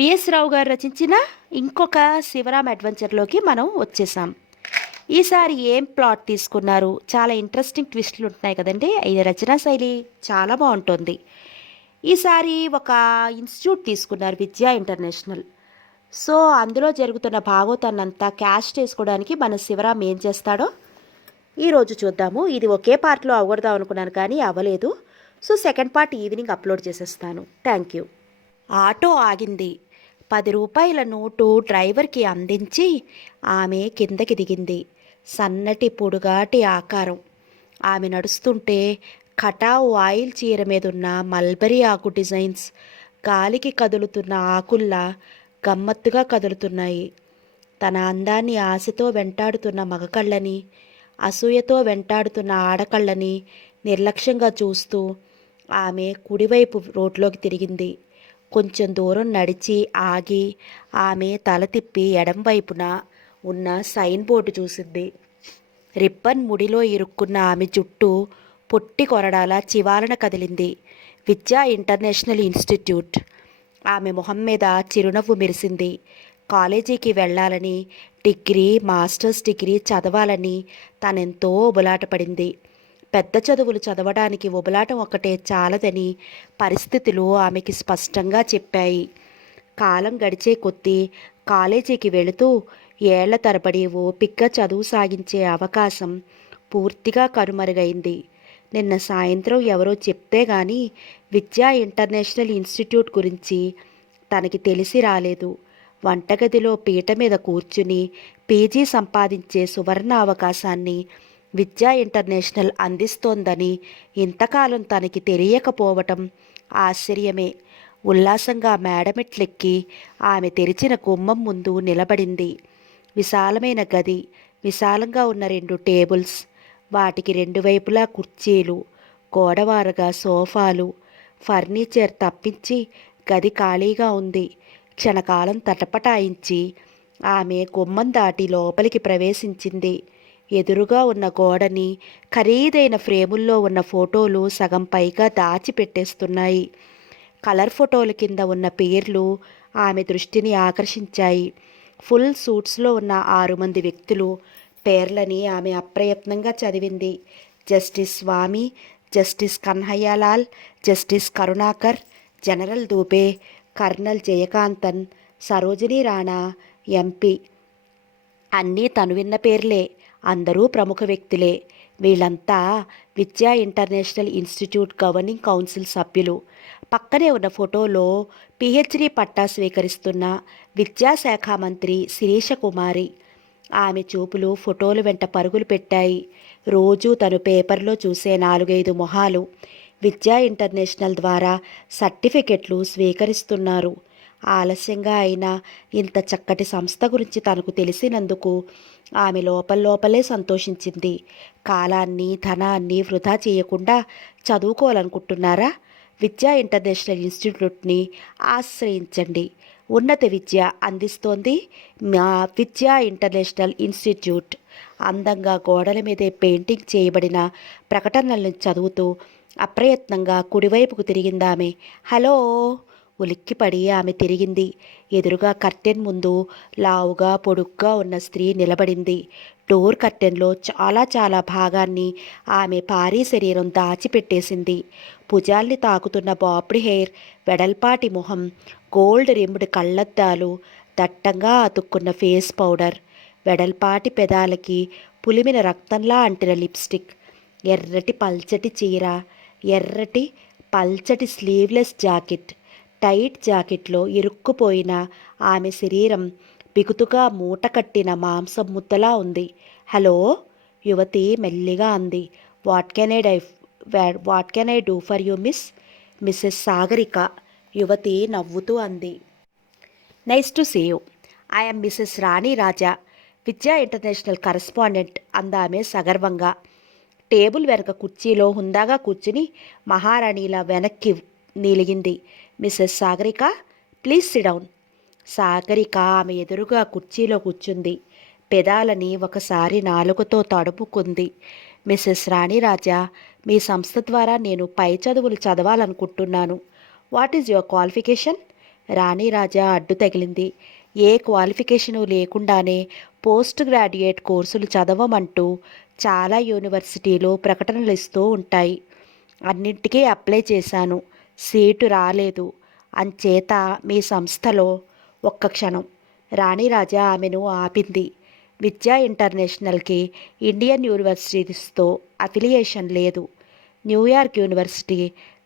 VS రావు గారు రచించిన ఇంకొక శివరాం అడ్వెంచర్లోకి మనం వచ్చేసాం. ఈసారి ఏం ప్లాట్ తీసుకున్నారు? చాలా ఇంట్రెస్టింగ్ ట్విస్టులు ఉంటున్నాయి కదండి. ఈ రచనా శైలి చాలా బాగుంటుంది. ఈసారి ఒక ఇన్స్టిట్యూట్ తీసుకున్నారు, విద్యా ఇంటర్నేషనల్. సో అందులో జరుగుతున్న భాగవతాన్నంతా క్యాష్ చేసుకోవడానికి మన శివరాం ఏం చేస్తాడో ఈరోజు చూద్దాము. ఇది ఒకే పార్ట్లో అవగొడదాం అనుకున్నాను కానీ అవ్వలేదు. So second part evening upload చేసేస్తాను. Thank you. ఆటో ఆగింది. 10 రూపాయల నోటు డ్రైవర్కి అందించి ఆమె కిందకి దిగింది. సన్నటి పొడుగాటి ఆకారం. ఆమె నడుస్తుంటే కటావు ఆయిల్ చీర మీదున్న మల్బరీ ఆకు డిజైన్స్ గాలికి కదులుతున్న ఆకుల్లా గమ్మత్తుగా కదులుతున్నాయి. తన అందాన్ని ఆశతో వెంటాడుతున్న మగకళ్ళని, అసూయతో వెంటాడుతున్న ఆడకళ్ళని నిర్లక్ష్యంగా చూస్తూ ఆమె కుడివైపు రోడ్లోకి తిరిగింది. కొంచెం దూరం నడిచి ఆగి ఆమె తల తిప్పి ఎడంవైపున ఉన్న సైన్ బోర్డు చూసింది. రిబ్బన్ ముడిలో ఇరుక్కున్న ఆమె జుట్టు పొట్టి కొరడాల చివాలన కదిలింది. విద్యా ఇంటర్నేషనల్ ఇన్స్టిట్యూట్. ఆమె మొహం మీద చిరునవ్వు మెరిసింది. కాలేజీకి వెళ్ళాలని, డిగ్రీ, మాస్టర్స్ డిగ్రీ చదవాలని తనెంతో ఉబలాటపడింది. పెద్ద చదువులు చదవడానికి ఉబలాటం ఒక్కటే చాలదని పరిస్థితులు ఆమెకి స్పష్టంగా చెప్పాయి. కాలం గడిచే కొద్దీ కాలేజీకి వెళుతూ ఏళ్ల తరబడి ఓపిగ్గా చదువు సాగించే అవకాశం పూర్తిగా కనుమరుగైంది. నిన్న సాయంత్రం ఎవరో చెప్తే గాని విద్యా ఇంటర్నేషనల్ ఇన్స్టిట్యూట్ గురించి తనకి తెలిసి రాలేదు. వంటగదిలో పీట మీద కూర్చుని పీజీ సంపాదించే సువర్ణ అవకాశాన్ని విద్యా ఇంటర్నేషనల్ అందిస్తోందని ఇంతకాలం తనకి తెలియకపోవటం ఆశ్చర్యమే. ఉల్లాసంగా మేడమెట్లెక్కి ఆమె తెరిచిన గుమ్మం ముందు నిలబడింది. విశాలమైన గది, విశాలంగా ఉన్న 2 టేబుల్స్, వాటికి 2 వైపులా కుర్చీలు, గోడవారగా సోఫాలు, ఫర్నిచర్ తప్పించి గది ఖాళీగా ఉంది. క్షణకాలం తటపటాయించి ఆమె గుమ్మం దాటి లోపలికి ప్రవేశించింది. ఎదురుగా ఉన్న గోడని ఖరీదైన ఫ్రేముల్లో ఉన్న ఫోటోలు సగం పైగా దాచిపెట్టేస్తున్నాయి. కలర్ ఫోటోల కింద ఉన్న పేర్లు ఆమె దృష్టిని ఆకర్షించాయి. ఫుల్ సూట్స్లో ఉన్న 6 మంది వ్యక్తులు పేర్లని ఆమె అప్రయత్నంగా చదివింది. Justice Swami, justice Kanhaiyalal, justice Karunakar, general Dubey, colonel Jayakanthan, Sarojini Rana, MP. అన్నీ తను విన్న పేర్లే. అందరూ ప్రముఖ వ్యక్తులే. వీళ్ళంతా విద్యా ఇంటర్నేషనల్ ఇన్స్టిట్యూట్ గవర్నింగ్ కౌన్సిల్ సభ్యులు. పక్కనే ఉన్న ఫోటోలో పిహెచ్డి పట్టా స్వీకరిస్తున్న విద్యాశాఖ మంత్రి శిరీష కుమారి. ఆమె చూపులు ఫోటోల వెంట పరుగులు పెట్టాయి. రోజూ తను పేపర్లో చూసే 4-5 మొహాలు విద్యా ఇంటర్నేషనల్ ద్వారా సర్టిఫికెట్లు స్వీకరిస్తున్నారు. ఆలస్యంగా అయినా ఇంత చక్కటి సంస్థ గురించి తనకు తెలిసినందుకు ఆమె లోపలే సంతోషించింది. కాలాన్ని, ధనాన్ని వృధా చేయకుండా చదువుకోవాలనుకుంటున్నారా? విద్యా ఇంటర్నేషనల్ ఇన్స్టిట్యూట్ని ఆశ్రయించండి. ఉన్నత విద్య అందిస్తోంది మా విద్యా ఇంటర్నేషనల్ ఇన్స్టిట్యూట్. అందంగా గోడల మీదే పెయింటింగ్ చేయబడిన ప్రకటనలను చదువుతూ అప్రయత్నంగా కుడివైపుకు తిరిగిందామె. హలో! ఉలిక్కిపడి ఆమె తిరిగింది. ఎదురుగా కర్టెన్ ముందు లావుగా పొడుగ్గా ఉన్న స్త్రీ నిలబడింది. డోర్ కర్టెన్లో చాలా భాగాన్ని ఆమె భారీ శరీరం దాచిపెట్టేసింది. భుజాల్ని తాకుతున్న బాబ్డ్ హెయిర్, వెడల్పాటి మొహం, గోల్డ్ రిమ్డ్ కళ్ళద్దాలు, దట్టంగా అతుక్కున్న ఫేస్ పౌడర్, వెడల్పాటి పెదాలకి పులిమిన రక్తంలా అంటిన లిప్స్టిక్, ఎర్రటి పల్చటి చీర, ఎర్రటి పల్చటి స్లీవ్లెస్ జాకెట్. టైట్ జాకెట్లో ఇరుక్కుపోయిన ఆమె శరీరం బిగుతుగా మూట కట్టిన మాంసం ముద్దలా ఉంది. హలో! యువతి మెల్లిగా అంది. What can I do for you Mrs Sagarika. యువతి నవ్వుతూ అంది. Nice to see you. I'm Mrs Rani Raja, Vidya international correspondent అందామె సగర్వంగా. టేబుల్ వెనక కుర్చీలో హుందాగా కూర్చుని మహారాణిలా వెనక్కి నిలిగింది. Mrs Sagarika, please sit down. Sagarika ఆమె ఎదురుగా కుర్చీలో కూర్చుంది. పెదాలని ఒకసారి నాలుకతో తడుపుకుంది. మిస్సెస్ రాణిరాజా, మీ సంస్థ ద్వారా నేను పై చదువులు చదవాలనుకుంటున్నాను. What is your qualification? Rani Raja అడ్డు తగిలింది. ఏ క్వాలిఫికేషను లేకుండానే పోస్ట్ గ్రాడ్యుయేట్ కోర్సులు చదవమంటూ చాలా యూనివర్సిటీలు ప్రకటనలు ఇస్తూ ఉంటాయి. అన్నింటికీ అప్లై చేశాను. సీటు రాలేదు. అంచేత మీ సంస్థలో ఒక్క క్షణం. రాణిరాజా ఆమెను ఆపింది. విద్యా ఇంటర్నేషనల్కి ఇండియన్ యూనివర్సిటీస్తో అఫిలియేషన్ లేదు. New York university,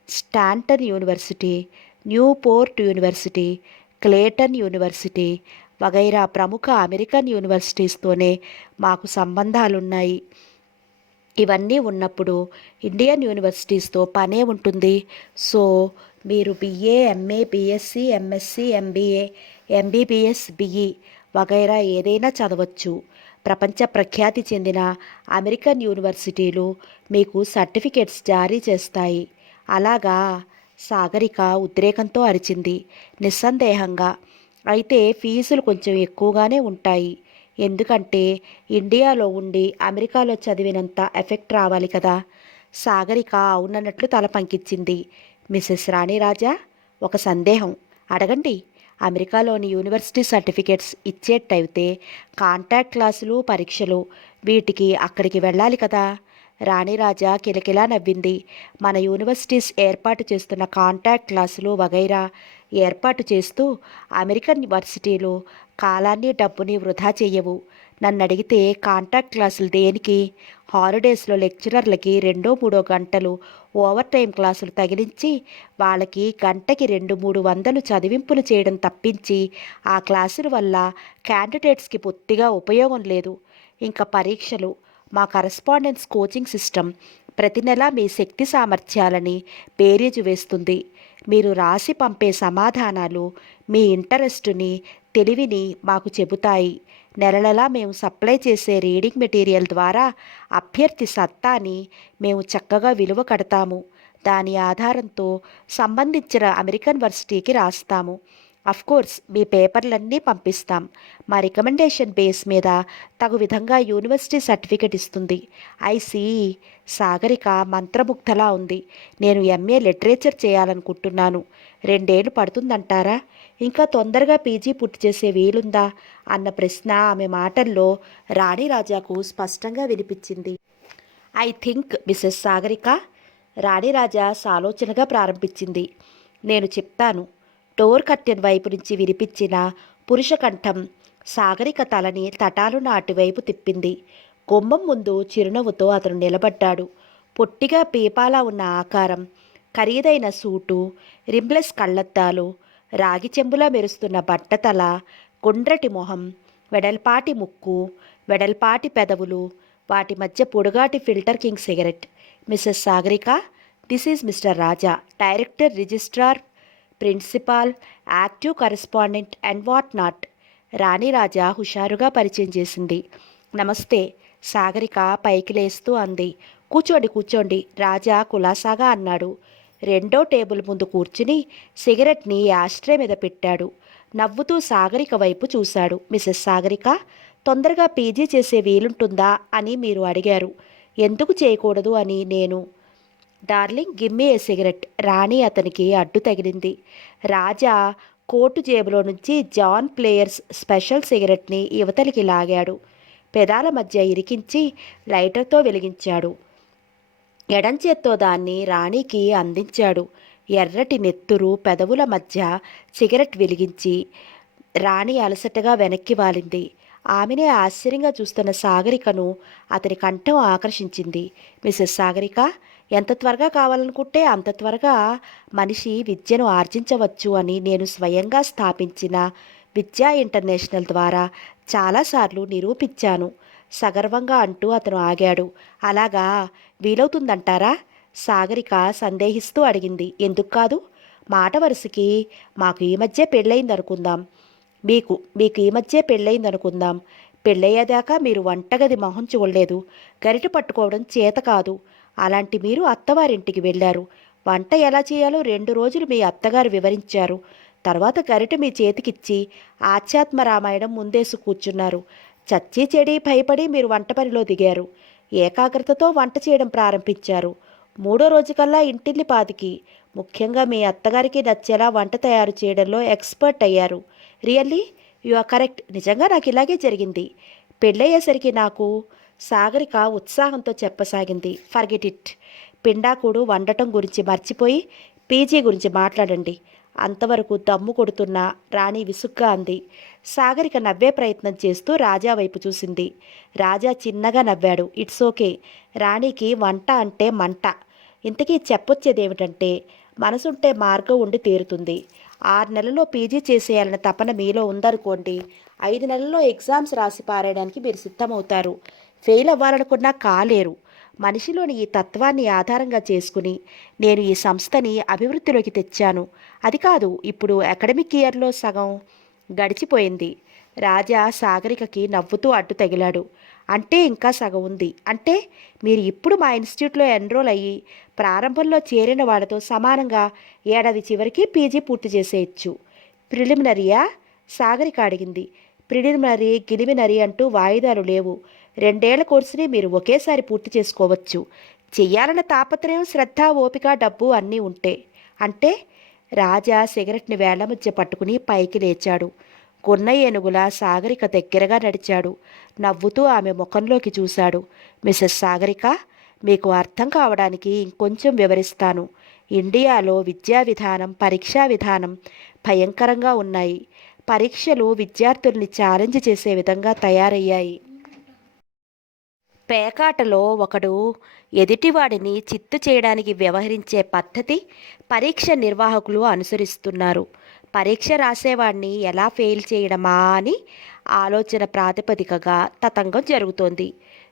Staunton university, Newport university, Clayton university వగైరా ప్రముఖ అమెరికన్ యూనివర్సిటీస్తోనే మాకు సంబంధాలున్నాయి. ఇవన్నీ ఉన్నప్పుడు ఇండియన్ యూనివర్సిటీస్తో పనే ఉంటుంది. సో మీరు BA, MA, BSc, MSc, MBA, MBBS, BE వగైరా ఏదైనా చదవచ్చు. ప్రపంచ ప్రఖ్యాతి చెందిన అమెరికన్ యూనివర్సిటీలు మీకు సర్టిఫికేట్స్ జారీ చేస్తాయి. అలాగా? సాగరిక ఉద్రేకంతో అరిచింది. నిస్సందేహంగా. అయితే ఫీజులు కొంచెం ఎక్కువగానే ఉంటాయి. ఎందుకంటే ఇండియాలో ఉండి అమెరికాలో చదివినంత ఎఫెక్ట్ రావాలి కదా. సాగరిక అవునన్నట్లు తల పంకించింది. మిసెస్ రాణిరాజా, ఒక సందేహం అడగండి. అమెరికాలోని యూనివర్సిటీ సర్టిఫికేట్స్ ఇచ్చేట్టయితే కాంటాక్ట్ క్లాసులు, పరీక్షలు వీటికి అక్కడికి వెళ్ళాలి కదా. రాణిరాజా కిలకిలా నవ్వింది. మన యూనివర్సిటీస్ ఏర్పాటు చేస్తున్న కాంటాక్ట్ క్లాసులు వగైరా ఏర్పాటు చేస్తూ అమెరికన్ యూనివర్సిటీలు కాలాన్ని డబ్బుని వృధా చెయ్యవు. నన్ను అడిగితే కాంటాక్ట్ క్లాసులు దేనికి? హాలిడేస్లో లెక్చరర్లకి 2-3 గంటలు ఓవర్ టైం క్లాసులు తగిలించి వాళ్ళకి గంటకి 200-300 చదివింపులు చేయడం తప్పించి ఆ క్లాసుల వల్ల క్యాండిడేట్స్కి పొత్తిగా ఉపయోగం లేదు. ఇంకా పరీక్షలు. మా కరస్పాండెన్స్ కోచింగ్ సిస్టమ్ ప్రతి నెలా మీ శక్తి సామర్థ్యాలని బేరీజు వేస్తుంది. మీరు రాసి పంపే సమాధానాలు మీ ఇంటరెస్టుని, తెలివిని మాకు చెబుతాయి. నెల నెలా మేము సప్లై చేసే రీడింగ్ మెటీరియల్ ద్వారా అభ్యర్థి సత్తాని మేము చక్కగా విలువ కడతాము. దాని ఆధారంతో సంబంధించిన అమెరికన్ వర్సిటీకి రాస్తాము. కోర్స్ మీ పేపర్లన్నీ పంపిస్తాం. మా రికమెండేషన్ బేస్ మీద తగు విధంగా యూనివర్సిటీ సర్టిఫికెట్ ఇస్తుంది. ఐసీ. సాగరిక మంత్రముగ్ధలా ఉంది. నేను ఎంఏ లిటరేచర్ చేయాలనుకుంటున్నాను. 2 ఏళ్ళు పడుతుందంటారా? ఇంకా తొందరగా పీజీ పూర్తి చేసే వీలుందా అన్న ప్రశ్న ఆమె మాటల్లో రాణిరాజాకు స్పష్టంగా వినిపించింది. ఐ థింక్ మిసెస్ సాగరిక, రాణిరాజా సాలోచనగా ప్రారంభించింది. నేను చెప్తాను. డోర్ కర్టెన్ వైపు నుంచి వినిపించిన పురుష కంఠం సాగరిక తలని తటాలున అటువైపు తిప్పింది. గుమ్మం ముందు చిరునవ్వుతో అతను నిలబడ్డాడు. పొట్టిగా పీపాలా ఉన్న ఆకారం, ఖరీదైన సూటు, రింబ్లెస్ కళ్ళద్దాలు, రాగి చెంబులా మెరుస్తున్న బట్టతల, గుండ్రటి మొహం, వెడల్పాటి ముక్కు, వెడల్పాటి పెదవులు, వాటి మధ్య పొడుగాటి filter king cigarette. Mrs Sagarika, this is Mr Raja, director, registrar, principal, active correspondent and what not. Raniraja హుషారుగా పరిచయం చేసింది. నమస్తే. సాగరిక పైకి లేస్తూ అంది. కూర్చోండి కూర్చోండి, రాజా కులాసాగా అన్నాడు. రెండో టేబుల్ ముందు కూర్చుని సిగరెట్ని యాస్ట్రే మీద పెట్టాడు. నవ్వుతూ సాగరిక వైపు చూశాడు. మిసెస్ సాగరిక, తొందరగా పీజీ చేసే వీలుంటుందా అని మీరు అడిగారు. ఎందుకు చేయకూడదు అని నేను. డార్లింగ్, గిమ్మి ఏ సిగరెట్. రాణి అతనికి అడ్డు తగిలింది. రాజా కోటు జేబులో నుంచి జాన్ ప్లేయర్స్ స్పెషల్ సిగరెట్ని యువతలికి లాగాడు. పెదాల మధ్య ఇరికించి లైటర్తో వెలిగించాడు. ఎడంచేత్తో దాన్ని రాణికి అందించాడు. ఎర్రటి నెత్తురు పెదవుల మధ్య సిగరెట్ వెలిగించి రాణి అలసటగా వెనక్కి వాలింది. ఆమెనే ఆశ్చర్యంగా చూస్తున్న సాగరికను అతని కంఠం ఆకర్షించింది. మిసెస్ సాగరిక, ఎంత త్వరగా కావాలనుకుంటే అంత త్వరగా మనిషి విద్యను ఆర్జించవచ్చు అని నేను స్వయంగా స్థాపించిన విద్యా ఇంటర్నేషనల్ ద్వారా చాలాసార్లు నిరూపించాను సగర్వంగా అంటూ అతను ఆగాడు. అలాగా? వీలవుతుందంటారా? సాగరిక సందేహిస్తూ అడిగింది. ఎందుకు కాదు? మాట వరుసకి మాకు ఈ మధ్య పెళ్ళయిందనుకుందాం. మీకు మీకు ఈ మధ్య పెళ్ళయిందనుకుందాం. పెళ్ళయ్యేదాకా మీరు వంటగది మొహం చూడలేదు. గరిటె పట్టుకోవడం చేత కాదు. అలాంటి మీరు అత్తవారింటికి వెళ్ళారు. వంట ఎలా చేయాలో 2 రోజులు మీ అత్తగారు వివరించారు. తర్వాత గరిటె మీ చేతికిచ్చి ఆధ్యాత్మ రామాయణం ముందేసి కూర్చున్నారు. చచ్చి చెడి భయపడి మీరు వంట పనిలో దిగారు. ఏకాగ్రతతో వంట చేయడం ప్రారంభించారు. 3వ రోజుకల్లా ఇంటిల్లి పాదికి ముఖ్యంగా మీ అత్తగారికి నచ్చేలా వంట తయారు చేయడంలో ఎక్స్పర్ట్ అయ్యారు. రియల్లీ? You are correct. నిజంగా నాకు ఇలాగే జరిగింది. పెళ్ళయ్యేసరికి నాకు సాగరిక ఉత్సాహంతో చెప్పసాగింది. Forget it. పిండాకుడు వండటం గురించి మర్చిపోయి పీజీ గురించి మాట్లాడండి. అంతవరకు దమ్ము కొడుతున్న రాణి విసుగ్గా అంది. సాగరిక నవ్వే ప్రయత్నం చేస్తూ రాజా వైపు చూసింది. రాజా చిన్నగా నవ్వాడు. It's okay. రాణికి వంట అంటే మంట. ఇంతకీ చెప్పొచ్చేదేమిటంటే మనసుంటే మార్గం ఉండి తీరుతుంది. 6 నెలల్లో పీజీ చేసేయాలన్న తపన మీలో ఉందనుకోండి, 5 నెలల్లో ఎగ్జామ్స్ రాసి పారేయడానికి మీరు సిద్ధమవుతారు. ఫెయిల్ అవ్వాలనుకున్నా కాలేరు. మనిషిలోని ఈ తత్వాన్ని ఆధారంగా చేసుకుని నేను ఈ సంస్థని అభివృద్ధిలోకి తెచ్చాను. అది కాదు, ఇప్పుడు అకాడమిక్ ఇయర్లో సగం గడిచిపోయింది. రాజా సాగరికకి నవ్వుతూ అడ్డు తగిలాడు. అంటే ఇంకా సగం ఉంది. అంటే మీరు ఇప్పుడు మా ఇన్స్టిట్యూట్లో ఎన్రోల్ అయ్యి ప్రారంభంలో చేరిన వాళ్ళతో సమానంగా ఏడాది చివరికి పీజీ పూర్తి చేసేయచ్చు. ప్రిలిమినరీయా? సాగరిక అడిగింది. ప్రిలిమినరీ గిలిమినరీ అంటూ వాయిదాలు లేవు. 2 ఏళ్ల కోర్సుని మీరు ఒకేసారి పూర్తి చేసుకోవచ్చు. చెయ్యాలన్న తాపత్రయం, శ్రద్ధ, ఓపిక, డబ్బు అన్నీ ఉంటే. అంటే రాజా సిగరెట్ని వేళ్ల మధ్య పట్టుకుని పైకి లేచాడు. కొన్న ఏనుగులా సాగరిక దగ్గరగా నడిచాడు. నవ్వుతూ ఆమె ముఖంలోకి చూశాడు. మిసెస్ సాగరిక, మీకు అర్థం కావడానికి ఇంకొంచెం వివరిస్తాను. ఇండియాలో విద్యా విధానం, పరీక్షా విధానం భయంకరంగా ఉన్నాయి. పరీక్షలు విద్యార్థుల్ని ఛాలెంజ్ చేసే విధంగా తయారయ్యాయి. పేకాటలో ఒకడు ఎదుటివాడిని చిత్తు చేయడానికి వ్యవహరించే పద్ధతి పరీక్ష నిర్వాహకులు అనుసరిస్తున్నారు. పరీక్ష రాసేవాడిని ఎలా ఫెయిల్ చేయడమా అని ఆలోచన ప్రాతిపదికగా తతంగం జరుగుతోంది.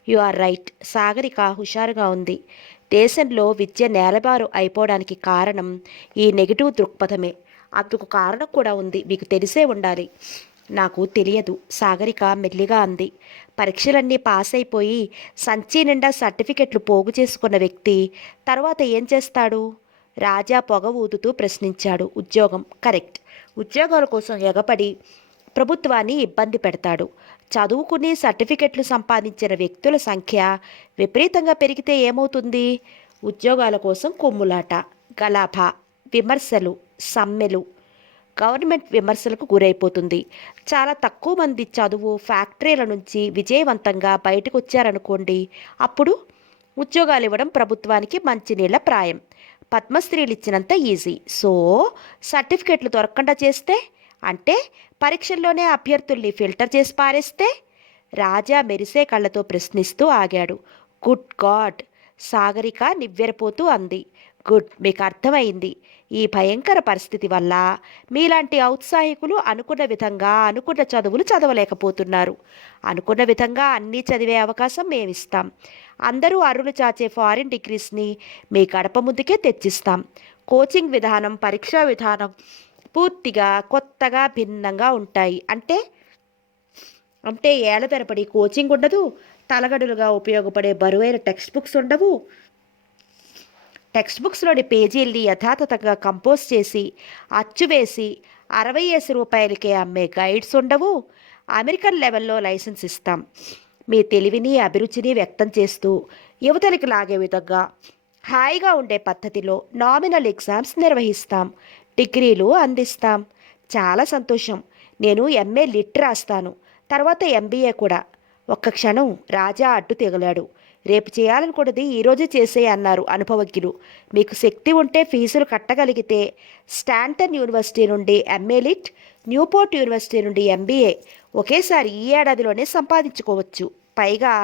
You are right. సాగరిక హుషారుగా ఉంది. దేశంలో విద్య నేలబారు అయిపోవడానికి కారణం ఈ నెగిటివ్ దృక్పథమే. అందుకు కారణం కూడా ఉంది, మీకు తెలిసే ఉండాలి. నాకు తెలియదు, సాగరిక మెల్లిగా అంది. పరీక్షలన్నీ పాస్ అయిపోయి సంచి నిండా సర్టిఫికెట్లు పోగు చేసుకున్న వ్యక్తి తర్వాత ఏం చేస్తాడు? రాజా పొగ ఊదుతూ ప్రశ్నించాడు. ఉద్యోగం. కరెక్ట్. ఉద్యోగాల కోసం ఎగపడి ప్రభుత్వాన్ని ఇబ్బంది పెడతాడు. చదువుకుని సర్టిఫికెట్లు సంపాదించిన వ్యక్తుల సంఖ్య విపరీతంగా పెరిగితే ఏమవుతుంది? ఉద్యోగాల కోసం కుమ్ములాట, గలాభా, విమర్శలు, సమ్మెలు. గవర్నమెంట్ విమర్శలకు గురైపోతుంది. చాలా తక్కువ మంది చదువు ఫ్యాక్టరీల నుంచి విజయవంతంగా బయటకు వచ్చారనుకోండి, అప్పుడు ఉద్యోగాలు ఇవ్వడం ప్రభుత్వానికి మంచినీళ్ళ ప్రాయం. పద్మశ్రీలు ఇచ్చినంత ఈజీ. సో సర్టిఫికెట్లు దొరకకుండా చేస్తే, అంటే పరీక్షల్లోనే అభ్యర్థుల్ని ఫిల్టర్ చేసి పారేస్తే? రాజా మెరిసే కళ్ళతో ప్రశ్నిస్తూ ఆగాడు. Good God! సాగరిక నివ్వెరపోతూ అంది. గుడ్, మీకు అర్థమైంది. ఈ భయంకర పరిస్థితి వల్ల మీలాంటి ఔత్సాహికులు అనుకున్న విధంగా అనుకున్న చదువులు చదవలేకపోతున్నారు. అనుకున్న విధంగా అన్నీ చదివే అవకాశం మేమిస్తాం. అందరూ అరులు చాచే ఫారిన్ డిగ్రీస్ని మీ గడప ముందుకే తెచ్చిస్తాం. కోచింగ్ విధానం, పరీక్షా విధానం పూర్తిగా కొత్తగా భిన్నంగా ఉంటాయి. అంటే అంటే ఏళ్ల తరబడి కోచింగ్ ఉండదు. తలగడులుగా ఉపయోగపడే బరువైన టెక్స్ట్ బుక్స్ ఉండవు. టెక్స్ట్ బుక్స్లోని పేజీల్ని యథాతథంగా కంపోజ్ చేసి అచ్చువేసి 60 రూపాయలకే అమ్మే గైడ్స్ ఉండవు. అమెరికన్ లెవెల్లో లైసెన్స్ ఇస్తాం. మీ తెలివిని, అభిరుచిని వ్యక్తం చేస్తూ యువతలకు లాగే విధంగా హాయిగా ఉండే పద్ధతిలో నామినల్ ఎగ్జామ్స్ నిర్వహిస్తాం. డిగ్రీలు అందిస్తాం. చాలా సంతోషం. నేను ఎంఏ లిట్ రాస్తాను, తర్వాత ఎంబీఏ కూడా. ఒక్క క్షణం రాజా అడ్డు తెగలాడు. రేపు చేయాలనుకున్నది ఈరోజే చేసే అన్నారు అనుభవజ్ఞులు. మీకు శక్తి ఉంటే ఫీజులు కట్టగలిగితే స్టాంటన్ యూనివర్సిటీ నుండి ఎంఏ లిట్, న్యూపోర్ట్ యూనివర్సిటీ నుండి ఎంబీఏ ఒకేసారి ఈ ఏడాదిలోనే సంపాదించుకోవచ్చు. పైగా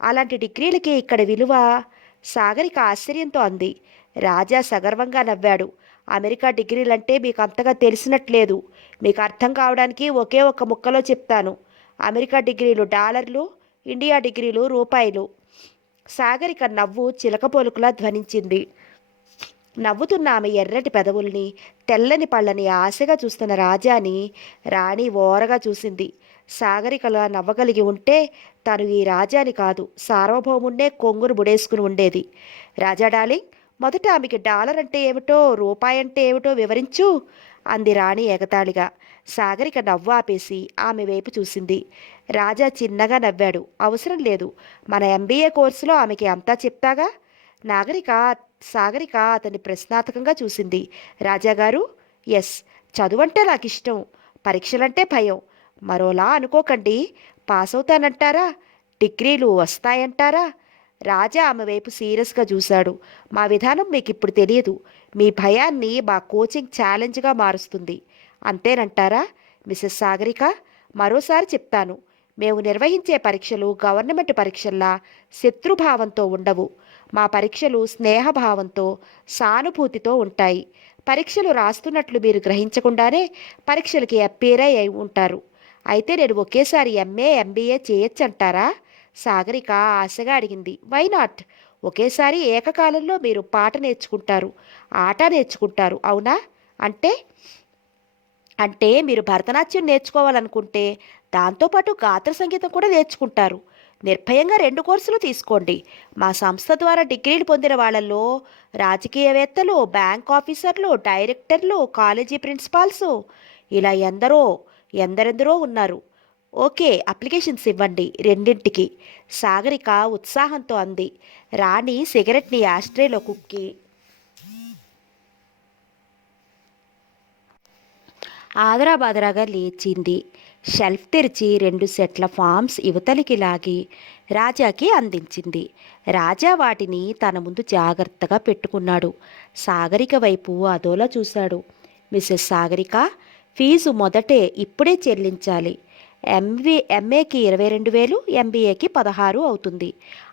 అలాంటి డిగ్రీలకి ఇక్కడ విలువ. సాగరిక ఆశ్చర్యంతో అంది. రాజా సగర్వంగా నవ్వాడు. అమెరికా డిగ్రీలంటే మీకు అంతగా తెలిసినట్లేదు. మీకు అర్థం కావడానికి ఒకే ఒక్క ముక్కలో చెప్తాను. అమెరికా డిగ్రీలు డాలర్లు, ఇండియా డిగ్రీలు రూపాయలు. సాగరిక నవ్వు చిలకపోలుకులా ధ్వనించింది. నవ్వుతున్న ఆమె ఎర్రటి పెదవుల్ని, తెల్లని పళ్ళని ఆశగా చూస్తున్న రాజాని రాణి ఓరగా చూసింది. సాగరికలా నవ్వగలిగి ఉంటే తను ఈ రాజాని కాదు, సార్వభౌమున్నే కొంగును బుడేసుకుని ఉండేది. రాజా డార్లింగ్, మొదట ఆమెకి డాలర్ అంటే ఏమిటో, రూపాయి అంటే ఏమిటో వివరించు అంది రాణి ఎగతాళిగా. సాగరిక నవ్వు ఆపేసి ఆమె వైపు చూసింది. రాజా చిన్నగా నవ్వాడు. అవసరం లేదు, మన ఎంబీఏ కోర్సులో ఆమెకి అంతా చెప్తాగా. నాగరిక సాగరిక అతన్ని ప్రశ్నార్థకంగా చూసింది. రాజాగారు, ఎస్, చదువంటే నాకు ఇష్టం, పరీక్షలంటే భయం. మరోలా అనుకోకండి. పాస్ అవుతానంటారా? డిగ్రీలు వస్తాయంటారా? రాజా ఆమె వైపు సీరియస్గా చూశాడు. మా విధానం మీకు ఇప్పుడు తెలియదు. మీ భయాన్ని మా కోచింగ్ ఛాలెంజ్గా మారుస్తుంది. అంతేనంటారా? మిసెస్ సాగరిక, మరోసారి చెప్తాను. మేము నిర్వహించే పరీక్షలు గవర్నమెంట్ పరీక్షల్లా శత్రుభావంతో ఉండవు. మా పరీక్షలు స్నేహభావంతో, సానుభూతితో ఉంటాయి. పరీక్షలు రాస్తున్నట్లు మీరు గ్రహించకుండానే పరీక్షలకి అప్పీర్ అయి ఉంటారు. అయితే నేను ఒకేసారి ఎంఏ ఎంబీఏ చేయొచ్చంటారా? సాగరిక ఆశగా అడిగింది. Why not? ఒకేసారి ఏకకాలంలో మీరు పాట నేర్చుకుంటారు, ఆట నేర్చుకుంటారు, అవునా? అంటే అంటే మీరు భరతనాట్యం నేర్చుకోవాలనుకుంటే దాంతోపాటు గాత్ర సంగీతం కూడా నేర్చుకుంటారు. నిర్భయంగా 2 కోర్సులు తీసుకోండి. మా సంస్థ ద్వారా డిగ్రీలు పొందిన వాళ్ళల్లో రాజకీయవేత్తలు, బ్యాంక్ ఆఫీసర్లు, డైరెక్టర్లు, కాలేజీ ప్రిన్సిపాల్స్, ఇలా ఎందరెందరో ఉన్నారు. ఓకే, అప్లికేషన్స్ ఇవ్వండి రెండింటికి. సాగరిక ఉత్సాహంతో అంది. రాణి సిగరెట్ని ఆస్ట్రేలో కుక్కి ఆదరాబాదరాగా లేచింది. షెల్ఫ్ తెరిచి 2 సెట్ల ఫామ్స్ యువతలికి లాగి రాజాకి అందించింది. రాజా వాటిని తన ముందు జాగ్రత్తగా పెట్టుకున్నాడు. సాగరిక వైపు అదోలా చూశాడు. మిసెస్ సాగరిక, ఫీజు ఇప్పుడే చెల్లించాలి. ఎంఏకి 22,000, ఎంబీఏకి 16 అవుతుంది.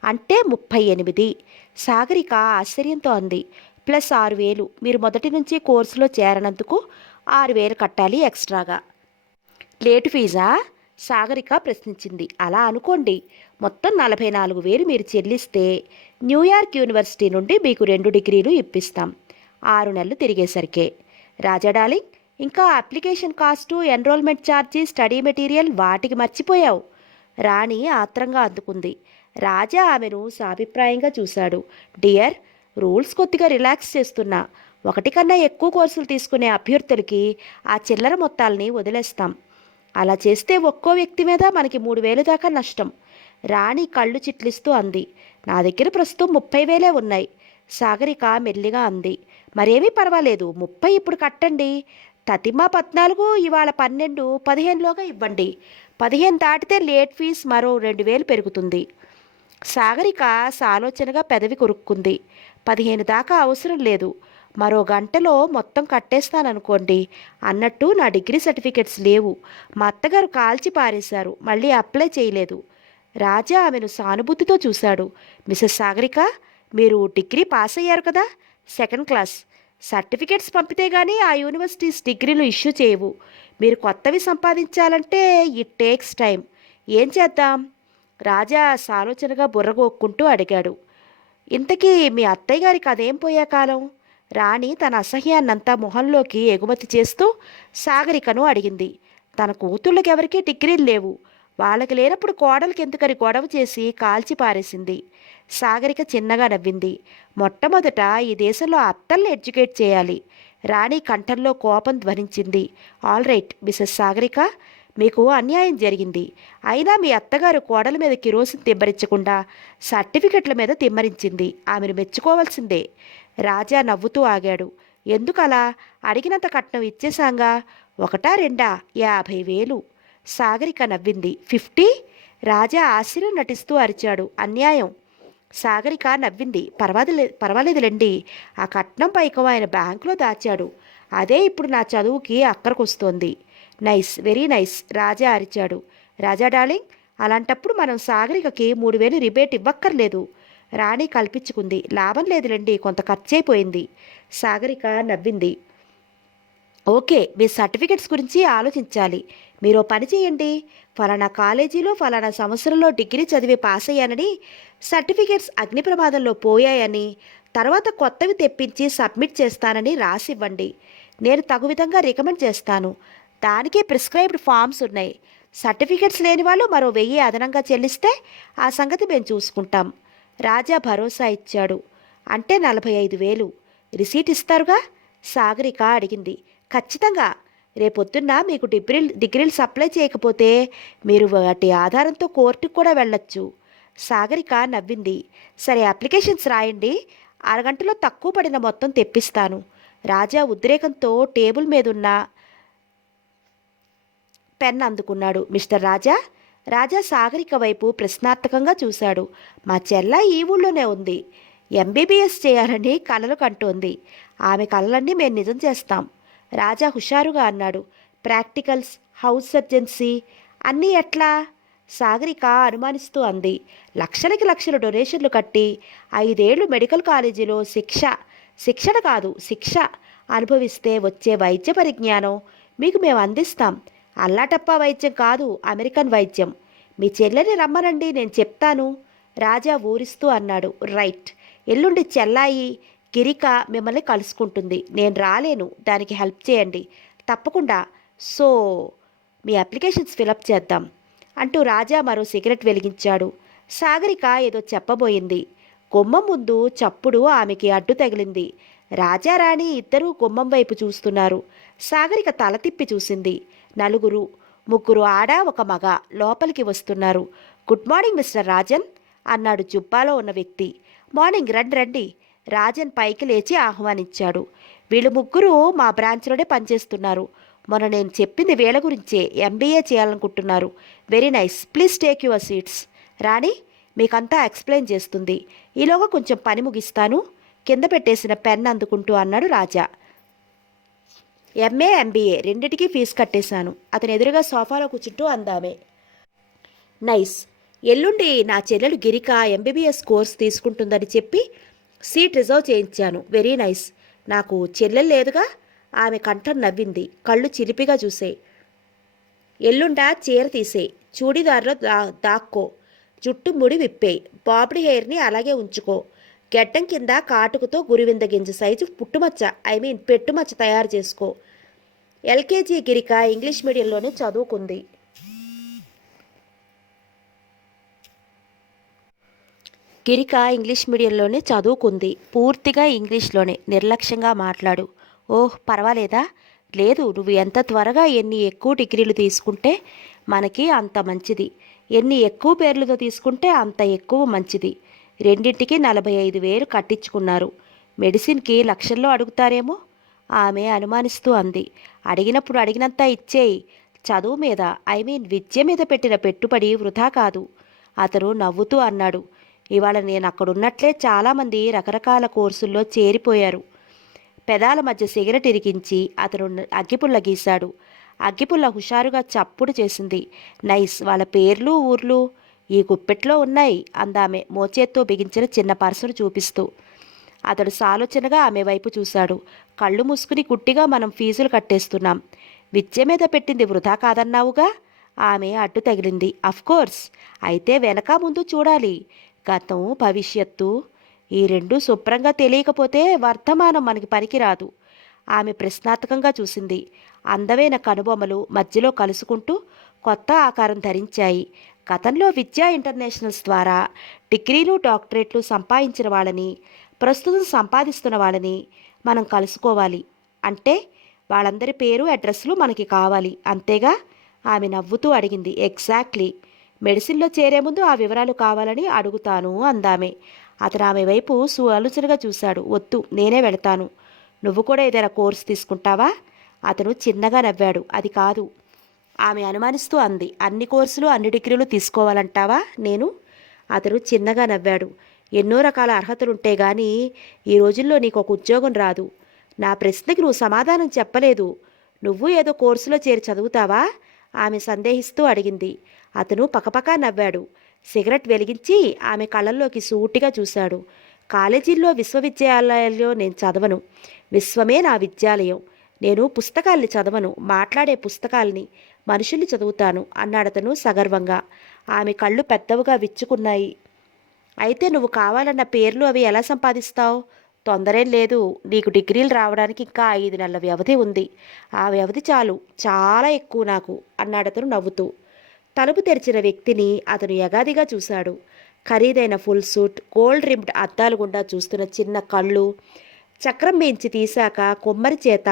అంటే 38. సాగరిక ఆశ్చర్యంతో అంది. ప్లస్ 6,000. మీరు మొదటి నుంచి కోర్సులో చేరనందుకు 6,000 కట్టాలి ఎక్స్ట్రాగా. లేటు ఫీజా? సాగరిక ప్రశ్నించింది. అలా అనుకోండి. మొత్తం 44,000 మీరు చెల్లిస్తే న్యూయార్క్ యూనివర్సిటీ నుండి మీకు 2 డిగ్రీలు ఇప్పిస్తాం. 6 నెలలు తిరిగేసరికే. రాజా డార్లింగ్, ఇంకా అప్లికేషన్ కాస్టు, ఎన్రోల్మెంట్ ఛార్జీ, స్టడీ మెటీరియల్ వాటికి మర్చిపోయావు. రాణి ఆత్రంగా అందుకుంది. రాజా ఆమెను సాభిప్రాయంగా చూశాడు. డియర్, రూల్స్ కొద్దిగా రిలాక్స్ చేస్తున్నా. 1 కన్నా ఎక్కువ కోర్సులు తీసుకునే అభ్యర్థులకి ఆ చిల్లర మొత్తాలని వదిలేస్తాం. అలా చేస్తే ఒక్కో వ్యక్తి మీద మనకి 3,000 దాకా నష్టం. రాణి కళ్ళు చిట్లిస్తూ అంది. నా దగ్గర ప్రస్తుతం 30,000 ఉన్నాయి. సాగరిక మెల్లిగా అంది. మరేమీ పర్వాలేదు, 30 ఇప్పుడు కట్టండి. తతిమ 14, ఇవాళ 12, 15లోగా ఇవ్వండి. 15 దాటితే లేట్ ఫీజు మరో 2,000 పెరుగుతుంది. సాగరిక సాలోచనగా పెదవి కొరుక్కుంది. 15 దాకా అవసరం లేదు. మరో గంటలో మొత్తం కట్టేస్తాననుకోండి. అన్నట్టు నా డిగ్రీ సర్టిఫికెట్స్ లేవు. మా అత్తగారు కాల్చి పారేశారు. మళ్ళీ అప్లై చేయలేదు. రాజా ఆమెను సానుభూతితో చూశాడు. మిసెస్ సాగరిక, మీరు డిగ్రీ పాస్ అయ్యారు కదా, 2nd క్లాస్. సర్టిఫికెట్స్ పంపితే గానీ ఆ యూనివర్సిటీస్ డిగ్రీలు ఇష్యూ చేయవు. మీరు కొత్తవి సంపాదించాలంటే ఇట్ టేక్స్ టైం. ఏం చేద్దాం? రాజా సాలోచనగా బుర్రగోక్కుంటూ అడిగాడు. ఇంతకీ మీ అత్తయ్య గారికి అదేం పోయే కాలం? రాణి తన అసహ్యాన్నంతా మొహంలోకి ఎగుమతి చేస్తూ సాగరికను అడిగింది. తన కూతుళ్ళకెవరికీ డిగ్రీలు లేవు. వాళ్ళకి లేనప్పుడు కోడలికి ఎందుకని గొడవ చేసి కాల్చి పారేసింది. సాగరిక చిన్నగా నవ్వింది. మొట్టమొదట ఈ దేశంలో అత్తల్ని ఎడ్యుకేట్ చేయాలి. రాణి కంఠంలో కోపం ధ్వనించింది. ఆల్ రైట్ మిసెస్ సాగరిక, మీకు అన్యాయం జరిగింది. అయినా మీ అత్తగారు కోడల మీద కిరోసిన్ తిమ్మరించకుండా సర్టిఫికెట్ల మీద తిమ్మరించింది. ఆమెను మెచ్చుకోవాల్సిందే. రాజా నవ్వుతూ ఆగాడు. ఎందుకలా? అడిగినంత కట్నం ఇచ్చేశాంగా. 1, 2, 50,000. సాగరిక నవ్వింది. 50? రాజా ఆశ్చర్యం నటిస్తూ అరిచాడు. అన్యాయం. సాగరిక నవ్వింది. పర్వాలేదులేండి. ఆ కట్నం పైకం ఆయన బ్యాంకులో దాచాడు. అదే ఇప్పుడు నా చదువుకి అక్కరకొస్తోంది. నైస్, వెరీ నైస్, రాజా అరిచాడు. రాజా డార్లింగ్, అలాంటప్పుడు మనం సాగరికకి 3,000 రిబేట్ ఇవ్వక్కర్లేదు. రాణి కల్పించుకుంది. లాభం లేదులేండి, కొంత ఖర్చయిపోయింది. సాగరిక నవ్వింది. ఓకే, మీ సర్టిఫికెట్స్ గురించి ఆలోచించాలి. మీరు పని చేయండి. ఫలానా కాలేజీలో ఫలానా సంవత్సరంలో డిగ్రీ చదివి పాస్ అయ్యానని, సర్టిఫికెట్స్ అగ్ని ప్రమాదంలో పోయాయని, తర్వాత కొత్తవి తెప్పించి సబ్మిట్ చేస్తానని రాసివ్వండి. నేను తగు విధంగా రికమెండ్ చేస్తాను. దానికే ప్రిస్క్రైబ్డ్ ఫామ్స్ ఉన్నాయి. సర్టిఫికెట్స్ లేని వాళ్ళు మరో 1,000 అదనంగా చెల్లిస్తే ఆ సంగతి మేము చూసుకుంటాం. రాజా భరోసా ఇచ్చాడు. అంటే 45,000. రిసీట్ ఇస్తారుగా? సాగరిక అడిగింది. ఖచ్చితంగా. రేపొద్దున్న మీకు డిగ్రీలు సప్లై చేయకపోతే మీరు వాటి ఆధారంతో కోర్టుకు కూడా వెళ్ళొచ్చు. సాగరిక నవ్వింది. సరే, అప్లికేషన్స్ రాయండి. అరగంటలో తక్కువ పడిన మొత్తం తెప్పిస్తాను. రాజా ఉద్రేకంతో టేబుల్ మీదున్న పెన్ అందుకున్నాడు. మిస్టర్ రాజా. రాజా సాగరిక వైపు ప్రశ్నార్థకంగా చూశాడు. మా చెల్ల ఈ ఊళ్ళోనే ఉంది. ఎంబీబీఎస్ చేయాలని కలలు కంటోంది. ఆమె కలలన్నీ మేము నిజం చేస్తాం. రాజా హుషారుగా అన్నాడు. ప్రాక్టికల్స్, హౌస్ సర్జన్సీ అన్నీ ఎట్లా? సాగరిక అనుమానిస్తూ అంది. లక్షలకి లక్షలు డొనేషన్లు కట్టి 5 ఏళ్లు మెడికల్ కాలేజీలో శిక్షణ కాదు శిక్ష అనుభవిస్తే వచ్చే వైద్య పరిజ్ఞానం మీకు మేము అందిస్తాం. అల్లాటప్పా వైద్యం కాదు, అమెరికన్ వైద్యం. మీ చెల్లెని రమ్మనండి, నేను చెప్తాను. రాజా ఊరిస్తూ అన్నాడు. రైట్. ఎల్లుండి చెల్లాయి గిరిక మిమ్మల్ని కలుసుకుంటుంది. నేను రాలేను, దానికి హెల్ప్ చేయండి. తప్పకుండా. సో మీ అప్లికేషన్స్ ఫిలప్ చేద్దాం అంటూ రాజా మరో సిగరెట్ వెలిగించాడు. సాగరిక ఏదో చెప్పబోయింది. గుమ్మం ముందు చప్పుడు ఆమెకి అడ్డు తగిలింది. రాజారాణి ఇద్దరూ గుమ్మం వైపు చూస్తున్నారు. సాగరిక తల తిప్పి చూసింది. 4, 3 ఆడ, 1 మగ లోపలికి వస్తున్నారు. గుడ్ మార్నింగ్ మిస్టర్ రాజన్ అన్నాడు జుబ్బాలో ఉన్న వ్యక్తి. మార్నింగ్, రండి రండి. రాజన్ పైకి లేచి ఆహ్వానించాడు. వీళ్ళు ముగ్గురు మా బ్రాంచ్లోనే పనిచేస్తున్నారు. మొన్న నేను చెప్పింది వీళ్ళ గురించే. ఎంబీఏ చేయాలనుకుంటున్నారు. Very nice. Please take your seats. Rani మీకంతా ఎక్స్ప్లెయిన్ చేస్తుంది. ఈలోగా కొంచెం పని ముగిస్తాను. కింద పెట్టేసిన పెన్ అందుకుంటూ అన్నాడు రాజా. ఎంఏ, ఎంబీఏ రెండిటికీ ఫీజు కట్టేశాను. అతని ఎదురుగా సోఫాలో కూర్చుంటూ అందామే. నైస్. ఎల్లుండి నా చెల్లెలు గిరిక ఎంబీబీఎస్ కోర్స్ తీసుకుంటుందని చెప్పి సీట్ రిజర్వ్ చేయించాను. Very nice. నాకు చెల్లెలు లేదుగా. ఆమె కంఠం నవ్వింది. కళ్ళు చిలిపిగా చూసే. ఎల్లుండా చీర తీసే, చూడీదారిలో దాక్కో, జుట్టు ముడి విప్పేయి, బాబ్డ్ హెయిర్ని అలాగే ఉంచుకో. గెడ్డం కింద కాటుకుతో గురివింద గింజ సైజు పెట్టుమచ్చ తయారు చేసుకో. ఎల్కేజీ గిరిక ఇంగ్లీష్ మీడియంలోనే చదువుకుంది. పూర్తిగా ఇంగ్లీష్లోనే. నిర్లక్ష్యంగా మాట్లాడు. ఓహ్, పర్వాలేదా? లేదు, నువ్వు ఎంత త్వరగా ఎన్ని ఎక్కువ డిగ్రీలు తీసుకుంటే మనకి అంత మంచిది. ఎన్ని ఎక్కువ పేర్లతో తీసుకుంటే అంత ఎక్కువ మంచిది. రెండింటికి 45,000 కట్టించుకున్నారు. మెడిసిన్కి లక్షల్లో అడుగుతారేమో. ఆమె అనుమానిస్తూ అంది. అడిగినప్పుడు అడిగినంత ఇచ్చేయి. చదువు మీద విద్య మీద పెట్టిన పెట్టుబడి వృధా కాదు. అతను నవ్వుతూ అన్నాడు. ఇవాళ నేను అక్కడున్నట్లే చాలామంది రకరకాల కోర్సుల్లో చేరిపోయారు. పెదాల మధ్య సిగరెట్ ఇరికించి అతను అగ్గిపుల్ల గీశాడు. అగ్గిపుల్ల హుషారుగా చప్పుడు చేసింది. నైస్. వాళ్ళ పేర్లు, ఊర్లు ఈ గుప్పెట్లో ఉన్నాయి అందామె మోచేత్తో బిగించిన చిన్న పర్సును చూపిస్తూ. అతడు సాలోచనగా ఆమె వైపు చూశాడు. కళ్ళు మూసుకుని గుట్టిగా మనం ఫీజులు కట్టేస్తున్నాం. విద్య మీద పెట్టింది వృధా కాదన్నావుగా. ఆమె అడ్డు తగిలింది. అఫ్కోర్స్. అయితే వెనక ముందు చూడాలి. గతం, భవిష్యత్తు ఈ రెండూ శుభ్రంగా తెలియకపోతే వర్తమానం మనకి పనికిరాదు. ఆమె ప్రశ్నార్థకంగా చూసింది. అందమైన కనుబొమ్మలు మధ్యలో కలుసుకుంటూ కొత్త ఆకారం ధరించాయి. గతంలో విద్యా ఇంటర్నేషనల్స్ ద్వారా డిగ్రీలు, డాక్టరేట్లు సంపాదించిన వాళ్ళని, ప్రస్తుతం సంపాదిస్తున్న వాళ్ళని మనం కలుసుకోవాలి. అంటే వాళ్ళందరి పేరు, అడ్రస్లు మనకి కావాలి, అంతేగా? ఆమె నవ్వుతూ అడిగింది. ఎగ్జాక్ట్లీ. మెడిసిన్లో చేరే ముందు ఆ వివరాలు కావాలని అడుగుతాను అందామే. అతను ఆమె వైపు ఆలోచనగా చూశాడు. వద్దు, నేనే వెళతాను. నువ్వు కూడా ఏదైనా కోర్సు తీసుకుంటావా? అతను చిన్నగా నవ్వాడు. అది కాదు. ఆమె అనుమానిస్తూ అంది. అన్ని కోర్సులు, అన్ని డిగ్రీలు తీసుకోవాలంటావా నేను? అతను చిన్నగా నవ్వాడు. ఎన్నో రకాల అర్హతలుంటే గానీ ఈ రోజుల్లో నీకు ఒక ఉద్యోగం రాదు. నా ప్రశ్నకి నువ్వు సమాధానం చెప్పలేదు. నువ్వు ఏదో కోర్సులో చేరి చదువుతావా? ఆమె సందేహిస్తూ అడిగింది. అతను పకపకా నవ్వాడు. సిగరెట్ వెలిగించి ఆమె కళ్ళల్లోకి సూటిగా చూశాడు. కాలేజీల్లో, విశ్వవిద్యాలయాల్లో నేను చదవను. విశ్వమే నా విద్యాలయం. నేను పుస్తకాల్ని చదవను, మాట్లాడే పుస్తకాల్ని, మనుషుల్ని చదువుతాను అన్నాడతను సగర్వంగా. ఆమె కళ్ళు పెద్దవిగా విచ్చుకున్నాయి. అయితే నువ్వు కావాలన్న పేర్లు అవి ఎలా సంపాదిస్తావు? తొందరేం లేదు. నీకు డిగ్రీలు రావడానికి ఇంకా 5 నెలల వ్యవధి ఉంది. ఆ వ్యవధి చాలు, చాలా ఎక్కువ నాకు అన్నాడతను నవ్వుతూ. తలుపు తెరిచిన వ్యక్తిని అతను యగాదిగా చూశాడు. ఖరీదైన ఫుల్ సూట్, గోల్డ్ రిమ్డ్ అద్దాలు గుండా చూస్తున్న చిన్న కళ్ళు, చక్రం మించి తీశాక కొమ్మరి చేత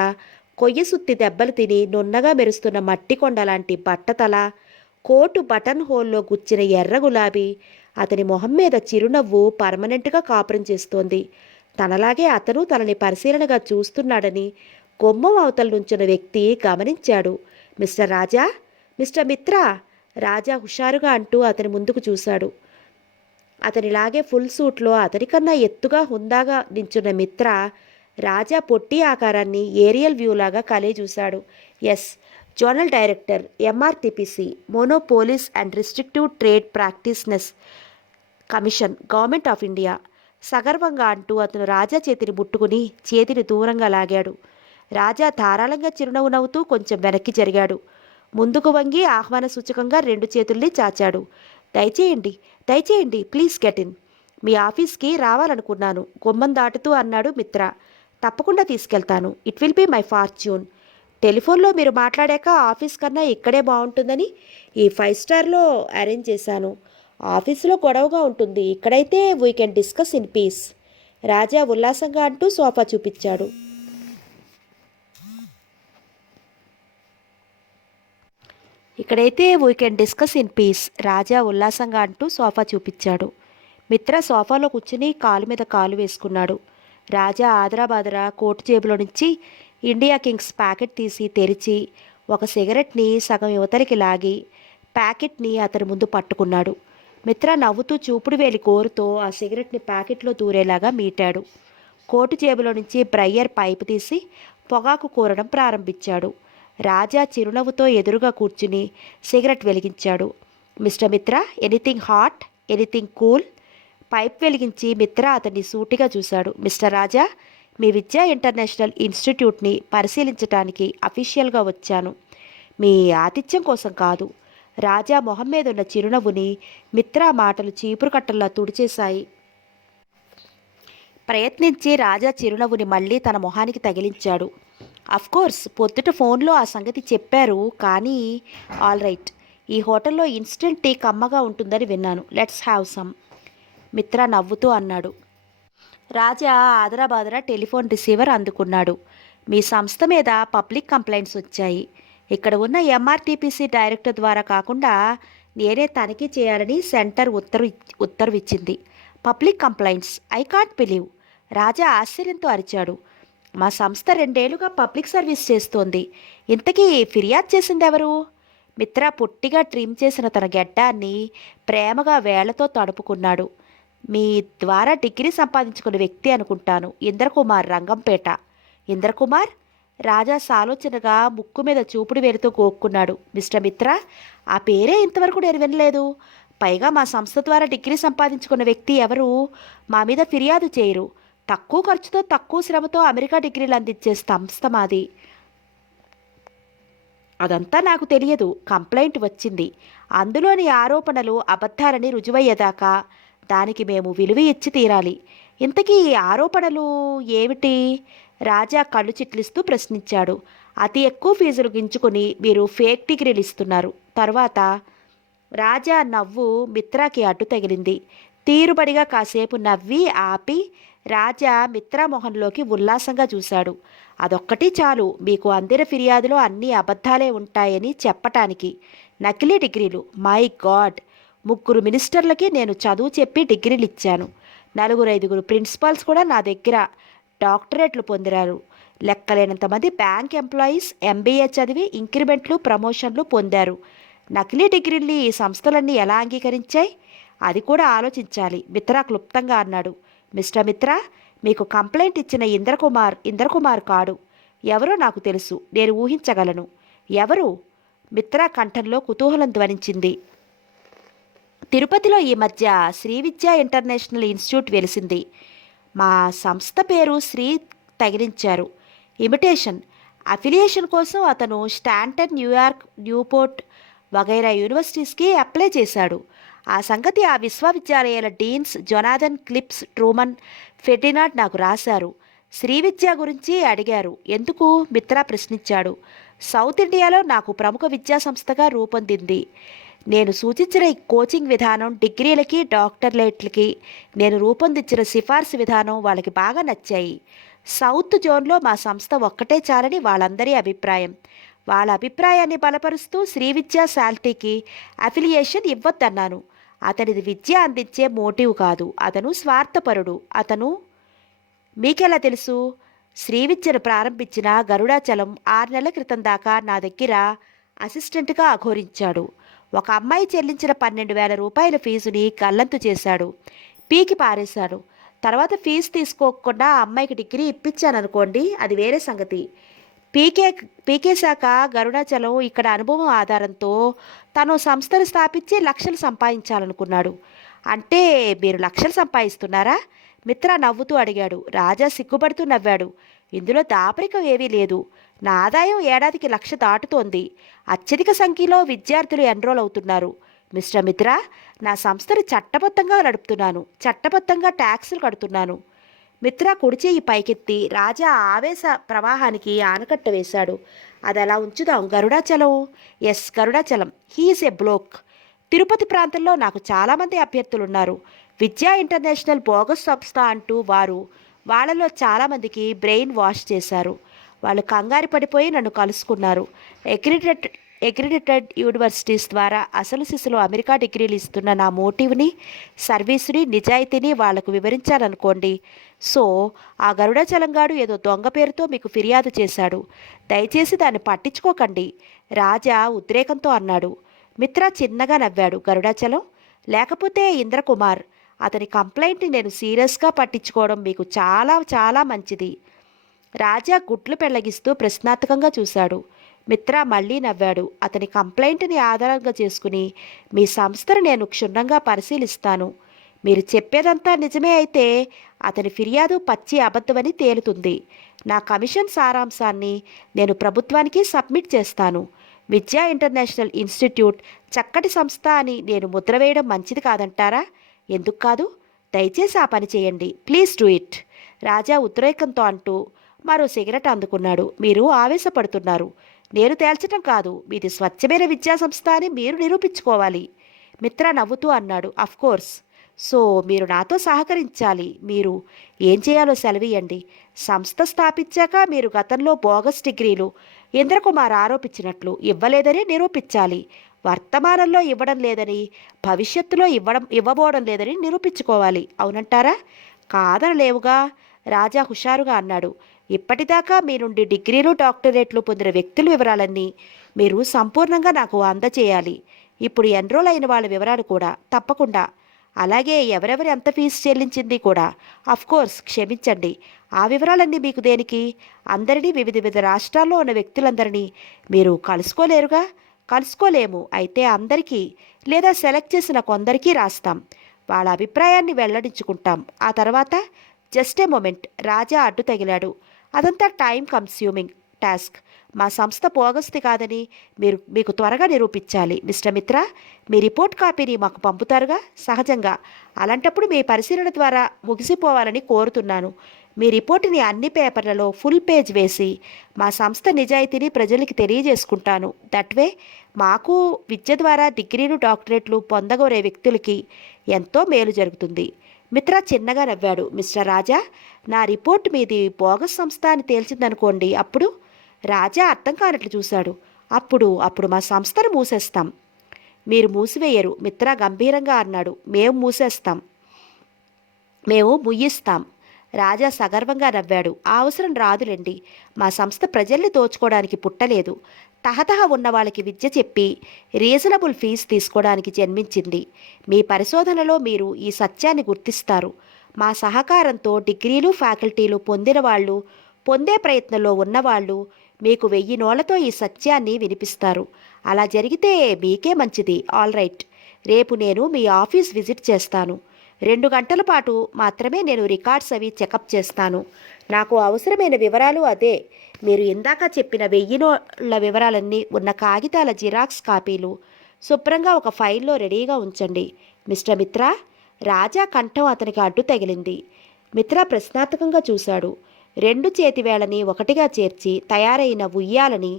కొయ్య సుత్తి దెబ్బలు తిని నున్నగా మెరుస్తున్న మట్టి కొండ లాంటి బట్టతల, కోటు బటన్ హోల్లో గుచ్చిన ఎర్ర గులాబీ. అతని మొహం మీద చిరునవ్వు పర్మనెంట్గా కాపురం చేస్తోంది. తనలాగే అతను తనని పరిశీలనగా చూస్తున్నాడని గుమ్మం అవతల నుంచిన వ్యక్తి గమనించాడు. మిస్టర్ రాజా, మిస్టర్ మిత్రా, రాజా హుషారుగా అంటూ అతని ముందుకు చూశాడు. అతనిలాగే ఫుల్ సూట్లో అతనికన్నా ఎత్తుగా హుందాగా నించున్న మిత్ర రాజా పొట్టి ఆకారాన్ని ఏరియల్ వ్యూలాగా కలే చూశాడు. Yes, zonal director, MRTPC, monopolies and restrictive trade practices commission, government of India, సగర్వంగా అంటూ అతను రాజా చేతిని ముట్టుకుని చేతిని దూరంగా లాగాడు. రాజా ధారాళంగా చిరునవ్వు నవ్వుతూ కొంచెం వెనక్కి జరిగాడు. ముందుకు వంగి ఆహ్వాన సూచకంగా 2 చేతుల్ని చాచాడు. దయచేయండి, దయచేయండి, ప్లీజ్ గెట్ ఇన్. మీ ఆఫీస్కి రావాలనుకున్నాను, గుమ్మం దాటుతూ అన్నాడు మిత్ర. తప్పకుండా తీసుకెళ్తాను. It will be my fortune. టెలిఫోన్లో మీరు మాట్లాడాక ఆఫీస్ కన్నా ఇక్కడే బాగుంటుందని ఈ 5 స్టార్లో అరేంజ్ చేశాను. ఆఫీసులో గొడవగా ఉంటుంది, ఇక్కడైతే we can discuss in peace. Raja ఉల్లాసంగా అంటూ సోఫా చూపించాడు. ఇక్కడైతే we can discuss in peace. Raja ఉల్లాసంగా అంటూ సోఫా చూపించాడు. మిత్ర సోఫాలో కూర్చుని కాలు మీద కాలు వేసుకున్నాడు. రాజా ఆదరాబాదరా కోటు జేబులో నుంచి ఇండియా కింగ్స్ ప్యాకెట్ తీసి తెరిచి ఒక సిగరెట్ని సగం యువతలికి లాగి ప్యాకెట్ని అతని ముందు పట్టుకున్నాడు. మిత్ర నవ్వుతూ చూపుడు వేలి కోరుతో ఆ సిగరెట్ని ప్యాకెట్లో దూరేలాగా మీటాడు. కోటు జేబులో నుంచి బ్రయ్యర్ పైపు తీసి పొగాకు కూరడం ప్రారంభించాడు. రాజా చిరునవ్వుతో ఎదురుగా కూర్చుని సిగరెట్ వెలిగించాడు. మిస్టర్ మిత్ర, anything hot, anything cool? Pipe వెలిగించి మిత్ర అతన్ని సూటిగా చూశాడు. మిస్టర్ రాజా, మీ విద్యా ఇంటర్నేషనల్ ఇన్స్టిట్యూట్ని పరిశీలించడానికి అఫీషియల్గా వచ్చాను, మీ ఆతిథ్యం కోసం కాదు. రాజా మొహం మీద ఉన్న చిరునవ్వుని మిత్ర మాటలు చీపురు కట్టల్లా తుడిచేశాయి. ప్రయత్నించి రాజా చిరునవ్వుని మళ్ళీ తన మొహానికి తగిలించాడు. అఫ్కోర్స్ పొద్దుట ఫోన్లో ఆ సంగతి చెప్పారు, కానీ ఆల్ రైట్, ఈ హోటల్లో ఇన్స్టెంట్ టీ కమ్మగా ఉంటుందని విన్నాను. Let's have some. మిత్ర నవ్వుతూ అన్నాడు. రాజా ఆదరాబాదరా టెలిఫోన్ రిసీవర్ అందుకున్నాడు. మీ సంస్థ మీద పబ్లిక్ కంప్లైంట్స్ వచ్చాయి. ఇక్కడ ఉన్న ఎంఆర్టీపీసీ డైరెక్టర్ ద్వారా కాకుండా నేనే తనిఖీ చేయాలని సెంటర్ ఉత్తర్వు ఇచ్చింది. Public complaints? I can't believe. Raja ఆశ్చర్యంతో అరిచాడు. మా సంస్థ 2 ఏళ్లుగా పబ్లిక్ సర్వీస్ చేస్తోంది. ఇంతకీ ఫిర్యాదు చేసింది ఎవరు? మిత్ర పొట్టిగా ట్రిమ్ చేసిన తన గెడ్డాన్ని ప్రేమగా వేళ్లతో తడుపుకున్నాడు. మీ ద్వారా డిగ్రీ సంపాదించుకున్న వ్యక్తి అనుకుంటాను, ఇంద్రకుమార్, రంగంపేట. ఇంద్రకుమార్? రాజా సాలోచనగా ముక్కు మీద చూపుడు వేలుతో గోక్కున్నాడు. మిస్టర్ మిత్ర, ఆ పేరే ఇంతవరకు నేను వినలేదు. పైగా మా సంస్థ ద్వారా డిగ్రీ సంపాదించుకున్న వ్యక్తి ఎవరు మా మీద ఫిర్యాదు చేయరు. తక్కువ ఖర్చుతో తక్కువ శ్రమతో అమెరికా డిగ్రీలు అందించే సంస్థ మాది. అదంతా నాకు తెలియదు. కంప్లైంట్ వచ్చింది, అందులోని ఆరోపణలు అబద్ధాలని రుజువయ్యేదాకా దానికి మేము విలువ ఇచ్చి తీరాలి. ఇంతకీ ఈ ఆరోపణలు ఏమిటి? రాజా కళ్ళు చిట్లిస్తూ ప్రశ్నించాడు. అతి ఎక్కువ ఫీజులు గించుకుని మీరు ఫేక్ డిగ్రీలు ఇస్తున్నారు. తర్వాత రాజా నవ్వు మిత్రాకి అడ్డు తగిలింది. తీరుబడిగా కాసేపు నవ్వి ఆపి రాజా మిత్రా మొహంలోకి ఉల్లాసంగా చూశాడు. అదొక్కటి చాలు మీకు అందిన ఫిర్యాదులో అన్ని అబద్ధాలే ఉంటాయని చెప్పటానికి. నకిలీ డిగ్రీలు? My God! 3 మినిస్టర్లకి నేను చదువు చెప్పి డిగ్రీలు ఇచ్చాను. 4-5 ప్రిన్సిపాల్స్ కూడా నా దగ్గర డాక్టరేట్లు పొందిరారు. లెక్కలేనంతమంది బ్యాంక్ ఎంప్లాయీస్ ఎంబీఏ చదివి ఇంక్రిమెంట్లు, ప్రమోషన్లు పొందారు. నకిలీ డిగ్రీల్ని ఈ సంస్థలన్నీ ఎలా అంగీకరించాయి? అది కూడా ఆలోచించాలి. మిత్రా క్లుప్తంగా అన్నాడు. మిస్టర్ మిత్రా, మీకు కంప్లైంట్ ఇచ్చిన ఇంద్రకుమార్ కాడు. ఎవరో నాకు తెలుసు, నేను ఊహించగలను. ఎవరు? మిత్రా కంఠంలో కుతూహలం ధ్వనించింది. తిరుపతిలో ఈ మధ్య శ్రీ విద్యా ఇంటర్నేషనల్ ఇన్స్టిట్యూట్ వెలిసింది. మా సంస్థ పేరు శ్రీ తగిలించారు. ఇమిటేషన్. అఫిలియేషన్ కోసం అతను స్టాంటన్, న్యూయార్క్, న్యూపోర్ట్ వగైరా యూనివర్సిటీస్కి అప్లై చేశాడు. ఆ సంగతి ఆ విశ్వవిద్యాలయాల deans Jonathan clips, Truman, Ferdinand నాకు రాశారు. శ్రీ విద్య గురించి అడిగారు. ఎందుకు? మిత్రా ప్రశ్నించాడు. సౌత్ ఇండియాలో నాకు ప్రముఖ విద్యా సంస్థగా రూపొందింది. నేను సూచించిన ఈ కోచింగ్ విధానం, డిగ్రీలకి, డాక్టరేట్లకి నేను రూపొందించిన సిఫార్సు విధానం వాళ్ళకి బాగా నచ్చాయి. సౌత్ జోన్లో మా సంస్థ ఒక్కటే చాలని వాళ్ళందరి అభిప్రాయం. వాళ్ళ అభిప్రాయాన్ని బలపరుస్తూ శ్రీ విద్యా శాల్టీకి అఫిలియేషన్ ఇవ్వద్దన్నాను. అతనిది విద్య అందించే మోటివ్ కాదు. అతను స్వార్థపరుడు. అతను మీకెలా తెలుసు? శ్రీవిద్యను ప్రారంభించిన గరుడాచలం 6 నెలల క్రితం దాకా నా దగ్గర అసిస్టెంట్గా అఘోరించాడు. ఒక అమ్మాయి చెల్లించిన 12,000 రూపాయల ఫీజుని గల్లంతు చేశాడు. పీకి పారేశాడు. తర్వాత ఫీజు తీసుకోకుండా ఆ అమ్మాయికి డిగ్రీ ఇప్పించాననుకోండి, అది వేరే సంగతి. పీకే పీకేశాక గరుడాచలం ఇక్కడ అనుభవం ఆధారంతో తను సంస్థను స్థాపించి లక్షలు సంపాదించాలనుకున్నాడు. అంటే మీరు లక్షలు సంపాదిస్తున్నారా? మిత్ర నవ్వుతూ అడిగాడు. రాజా సిగ్గుపడుతూ నవ్వాడు. ఇందులో దాపరికం ఏమీ లేదు. నా ఆదాయం ఏడాదికి 1,00,000 దాటుతోంది. అత్యధిక సంఖ్యలో విద్యార్థులు ఎన్రోల్ అవుతున్నారు. మిస్టర్ మిత్ర, నా సంస్థను చట్టబద్ధంగా నడుపుతున్నాను. చట్టబద్ధంగా ట్యాక్సులు కడుతున్నాను. మిత్ర కుడిచేయి పైకెత్తి రాజా ఆవేశ ప్రవాహానికి ఆనకట్ట వేశాడు. అది అలా ఉంచుదాం. గరుడాచలం. ఎస్, గరుడాచలం. హీఈస్ ఎ బ్లోక్. తిరుపతి ప్రాంతంలో నాకు చాలామంది అభ్యర్థులున్నారు. విద్యా ఇంటర్నేషనల్ బోగస్ సంస్థ అంటూ వాళ్ళలో చాలామందికి బ్రెయిన్ వాష్ చేశారు. వాళ్ళు కంగారు పడిపోయి నన్ను కలుసుకున్నారు. అక్రిడిటెడ్ యూనివర్సిటీస్ ద్వారా అసలు సిసలు అమెరికా డిగ్రీలు ఇస్తున్న నా మోటివ్ని, సర్వీస్ని, నిజాయితీని వాళ్లకు వివరించాలనుకోండి. సో ఆ గరుడాచలంగాడు ఏదో దొంగ పేరుతో మీకు ఫిర్యాదు చేశాడు. దయచేసి దాన్ని పట్టించుకోకండి, రాజా ఉద్రేకంతో అన్నాడు. మిత్ర చిన్నగా నవ్వాడు. గరుడాచలం లేకపోతే ఇంద్రకుమార్. అతని కంప్లైంట్ని నేను సీరియస్గా పట్టించుకోవడం మీకు చాలా చాలా మంచిది. రాజా గుడ్లు పెళ్లగిస్తూ ప్రశ్నార్థకంగా చూశాడు. మిత్ర మళ్ళీ నవ్వాడు. అతని కంప్లైంట్ని ఆధారంగా చేసుకుని మీ సంస్థను నేను క్షుణ్ణంగా పరిశీలిస్తాను. మీరు చెప్పేదంతా నిజమే అయితే అతని ఫిర్యాదు పచ్చి అబద్ధమని తేలుతుంది. నా కమిషన్ సారాంశాన్ని నేను ప్రభుత్వానికి సబ్మిట్ చేస్తాను. విద్యా ఇంటర్నేషనల్ ఇన్స్టిట్యూట్ చక్కటి సంస్థ అని నేను ముద్ర వేయడం మంచిది కాదంటారా? ఎందుకు కాదు? దయచేసి ఆ పని చేయండి. ప్లీజ్ డూ ఇట్, రాజా ఉద్రేకంతో అంటూ మరో సిగరెట్ అందుకున్నాడు. మీరు ఆవేశపడుతున్నారు. నేను తేల్చటం కాదు. మీది స్వచ్ఛమైన విద్యా సంస్థ అని మీరు నిరూపించుకోవాలి. మిత్ర నవ్వుతూ అన్నాడు. అఫ్కోర్స్. సో మీరు నాతో సహకరించాలి. మీరు ఏం చేయాలో సెలవియండి. సంస్థ స్థాపించాక మీరు గతంలో బోగస్ డిగ్రీలు ఇంద్రకుమార్ ఆరోపించినట్లు ఇవ్వలేదని నిరూపించాలి. వర్తమానంలో ఇవ్వడం లేదని, భవిష్యత్తులో ఇవ్వబోవడం లేదని నిరూపించుకోవాలి. అవునంటారా? కాదనలేవుగా, రాజా హుషారుగా అన్నాడు. ఇప్పటిదాకా మీ నుండి డిగ్రీలు, డాక్టరేట్లు పొందిన వ్యక్తుల వివరాలన్నీ మీరు సంపూర్ణంగా నాకు అందచేయాలి. ఇప్పుడు ఎన్రోల్ అయిన వాళ్ళ వివరాలు కూడా తప్పకుండా. అలాగే ఎవరెవరు ఎంత ఫీజు చెల్లించింది కూడా. కోర్స్, క్షమించండి, ఆ వివరాలన్నీ మీకు దేనికి? అందరినీ, వివిధ రాష్ట్రాల్లో ఉన్న వ్యక్తులందరినీ మీరు కలుసుకోలేరుగా? కలుసుకోలేము. అయితే అందరికీ లేదా సెలెక్ట్ చేసిన కొందరికీ రాస్తాం. వాళ్ళ అభిప్రాయాన్ని వెల్లడించుకుంటాం. ఆ తర్వాత జస్ట్ ఏ మొమెంట్, రాజా అడ్డు తగిలాడు. అదంతా టైం కన్స్యూమింగ్ టాస్క్. మా సంస్థ పోగస్తి కాదని మీకు త్వరగా నిరూపించాలి. మిస్టర్ మిత్ర, మీ రిపోర్ట్ కాపీని మాకు పంపుతారుగా? సహజంగా. అలాంటప్పుడు మీ పరిశీలన ద్వారా ముగిసిపోవాలని కోరుతున్నాను. మీ రిపోర్టుని అన్ని పేపర్లలో ఫుల్ పేజ్ వేసి మా సంస్థ నిజాయితీని ప్రజలకి తెలియజేసుకుంటాను. దట్వే మాకు విద్య ద్వారా డిగ్రీలు, డాక్టరేట్లు పొందగోరే వ్యక్తులకి ఎంతో మేలు జరుగుతుంది. మిత్ర చిన్నగా నవ్వాడు. మిస్టర్ రాజా, నా రిపోర్ట్ మీది బోగస్ సంస్థ అని తేల్చిందనుకోండి, అప్పుడు? రాజా అర్థం కానట్లు చూశాడు. అప్పుడు మా సంస్థను మూసేస్తాం. మీరు మూసివేయరు, మిత్ర గంభీరంగా అన్నాడు. మేము మూసేస్తాం, మేము ముయ్యిస్తాం. రాజా సగర్వంగా నవ్వాడు. ఆ అవసరం రాదులేండి. మా సంస్థ ప్రజల్ని దోచుకోవడానికి పుట్టలేదు. తహతహ ఉన్న వాళ్ళకి విద్య చెప్పి రీజనబుల్ ఫీజు తీసుకోవడానికి జన్మించింది. మీ పరిశోధనలో మీరు ఈ సత్యాన్ని గుర్తిస్తారు. మా సహకారంతో డిగ్రీలు, ఫ్యాకల్టీలు పొందిన వాళ్ళు, పొందే ప్రయత్నంలో ఉన్నవాళ్ళు మీకు 1000 నోళ్లతో ఈ సత్యాన్ని వినిపిస్తారు. అలా జరిగితే మీకే మంచిది. ఆల్ రైట్, రేపు నేను మీ ఆఫీస్ విజిట్ చేస్తాను. 2 గంటల పాటు మాత్రమే నేను రికార్డ్స్ అవి చెకప్ చేస్తాను. నాకు అవసరమైన వివరాలు అదే. మీరు ఇందాక చెప్పిన 1000 నోళ్ల వివరాలన్నీ ఉన్న కాగితాల జిరాక్స్ కాపీలు శుభ్రంగా ఒక ఫైల్లో రెడీగా ఉంచండి. మిస్టర్ మిత్ర. రాజా కంఠం అతనికి అడ్డు తగిలింది. మిత్ర ప్రశ్నార్థకంగా చూశాడు. 2 చేతివేళని ఒకటిగా చేర్చి తయారైన ఉయ్యాలని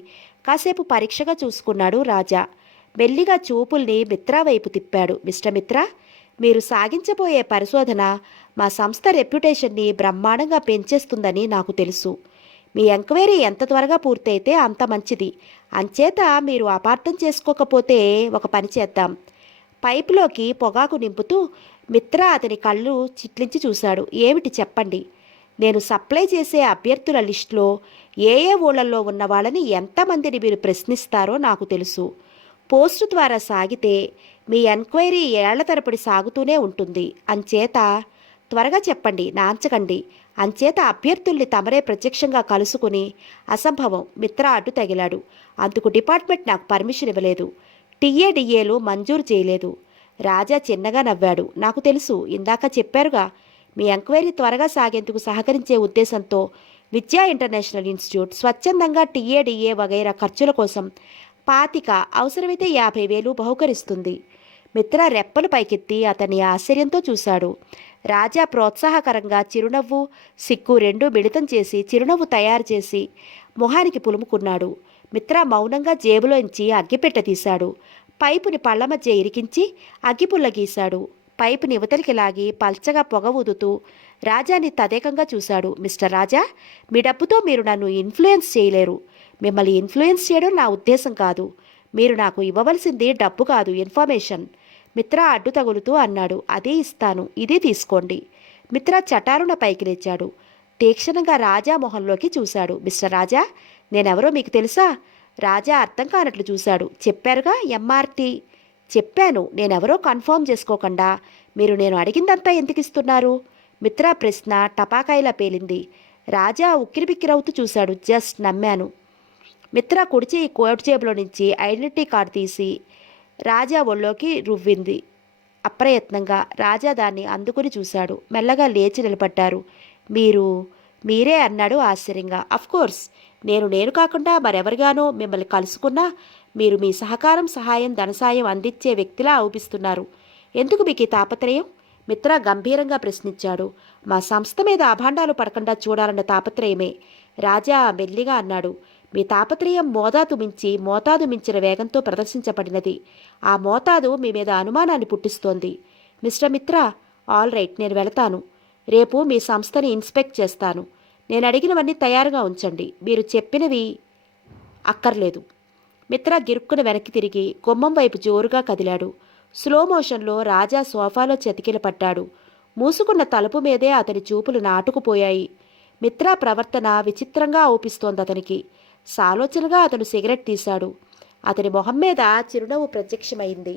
కాసేపు పరీక్షగా చూసుకున్నాడు రాజా. మెల్లిగా చూపుల్ని మిత్ర వైపు తిప్పాడు. మిస్టర్ మిత్ర, మీరు సాగించబోయే పరిశోధన మా సంస్థ రెప్యుటేషన్ని బ్రహ్మాండంగా పెంచేస్తుందని నాకు తెలుసు. మీ ఎంక్వైరీ ఎంత త్వరగా పూర్తయితే అంత మంచిది. అంచేత మీరు అపార్థం చేసుకోకపోతే ఒక పని చేద్దాం. పైపులోకి పొగాకు నింపుతూ మిత్ర అతని కళ్ళు చిట్లించి చూశాడు. ఏమిటి చెప్పండి. నేను సప్లై చేసే అభ్యర్థుల లిస్టులో ఏ ఏ ఊళ్ళల్లో ఉన్న వాళ్ళని ఎంతమందిని మీరు ప్రశ్నిస్తారో నాకు తెలుసు. పోస్టు ద్వారా సాగితే మీ ఎంక్వైరీ ఏళ్ల తరబడి సాగుతూనే ఉంటుంది. అంచేత త్వరగా చెప్పండి, నాంచకండి. అంచేత అభ్యర్థుల్ని తమరే ప్రత్యక్షంగా కలుసుకుని అసంభవం. మిత్ర అడ్డు తగిలాడు. అందుకు డిపార్ట్మెంట్ నాకు పర్మిషన్ ఇవ్వలేదు. టీఏడిఏలు మంజూరు చేయలేదు. రాజా చిన్నగా నవ్వాడు. నాకు తెలుసు, ఇందాక చెప్పారుగా. మీ ఎంక్వైరీ త్వరగా సాగేందుకు సహకరించే ఉద్దేశంతో విద్యా ఇంటర్నేషనల్ ఇన్స్టిట్యూట్ స్వచ్ఛందంగా టీఏడిఏ వగైరా ఖర్చుల కోసం 25 అవసరమైతే 50,000 బహుకరిస్తుంది. మిత్ర రెప్పలు పైకెత్తి అతన్ని ఆశ్చర్యంతో చూశాడు. రాజా ప్రోత్సాహకరంగా చిరునవ్వు, సిగ్గు రెండూ మిళితం చేసి చిరునవ్వు తయారు చేసి మొహానికి పులుముకున్నాడు. మిత్ర మౌనంగా జేబులోంచి అగ్గిపెట్టె తీశాడు. పైపుని పళ్ల మధ్య ఇరికించి అగ్గిపుల్ల గీశాడు. పైపుని యువతలికి లాగి పల్చగా పొగ ఊదుతూ రాజాని తదేకంగా చూశాడు. మిస్టర్ రాజా, మీ డబ్బుతో మీరు నన్ను ఇన్ఫ్లుయెన్స్ చేయలేరు. మిమ్మల్ని ఇన్ఫ్లుయెన్స్ చేయడం నా ఉద్దేశం కాదు. మీరు నాకు ఇవ్వవలసింది డబ్బు కాదు, ఇన్ఫర్మేషన్. మిత్ర అడ్డు తగులుతూ అన్నాడు. అదే ఇస్తాను, ఇదే తీసుకోండి. మిత్ర చటారున పైకి లేచాడు. తీక్షణంగా రాజా మొహంలోకి చూశాడు. మిస్టర్ రాజా, నేనెవరో మీకు తెలుసా? రాజా అర్థం కానట్లు చూశాడు. చెప్పారుగా, ఎంఆర్టీ. చెప్పాను. నేనెవరో కన్ఫర్మ్ చేసుకోకుండా మీరు నేను అడిగిందంతా ఎందుకు ఇస్తున్నారు? మిత్ర ప్రశ్న టపాకాయలా పేలింది. రాజా ఉక్కిరిబిక్కిరవుతూ చూశాడు. జస్ట్ నమ్మాను. మిత్ర కుడిచి కోట్ జేబులో నుంచి ఐడెంటిటీ కార్డు తీసి రాజా ఒళ్ళోకి రువ్వింది. అప్రయత్నంగా రాజా దాన్ని అందుకుని చూశాడు. మెల్లగా లేచి నిలబడ్డారు. మీరే అన్నాడు ఆశ్చర్యంగా. అఫ్కోర్స్, నేను కాకుండా మరెవరిగానో మిమ్మల్ని కలుసుకున్నా మీరు మీ సహకారం, సహాయం, ధనసాయం అందించే వ్యక్తిలా అవుపిస్తున్నారు. ఎందుకు మీకు ఈ తాపత్రయం? మిత్ర గంభీరంగా ప్రశ్నించాడు. మా సంస్థ మీద అభాండాలు పడకుండా చూడాలన్న తాపత్రయమే. రాజా మెల్లిగా అన్నాడు. మీ తాపత్రయం మోతాదు మించిన వేగంతో ప్రదర్శించబడినది. ఆ మోతాదు మీ మీద అనుమానాన్ని పుట్టిస్తోంది. మిస్టర్ మిత్ర, ఆల్ రైట్, నేను వెళతాను. రేపు మీ సంస్థని ఇన్స్పెక్ట్ చేస్తాను. నేను అడిగినవన్నీ తయారుగా ఉంచండి. మీరు చెప్పినవి అక్కర్లేదు. మిత్ర గిరుక్కున వెనక్కి తిరిగి గుమ్మం వైపు జోరుగా కదిలాడు. స్లో మోషన్లో రాజా సోఫాలో చతికిలపడ్డాడు. మూసుకున్న తలుపు మీదే అతని చూపులు నాటుకుపోయాయి. మిత్ర ప్రవర్తన విచిత్రంగా ఔపిస్తోంది అతనికి. సాలోచనగా అతను సిగరెట్ తీశాడు. అతని మొహం మీద చిరునవ్వు ప్రత్యక్షమైంది.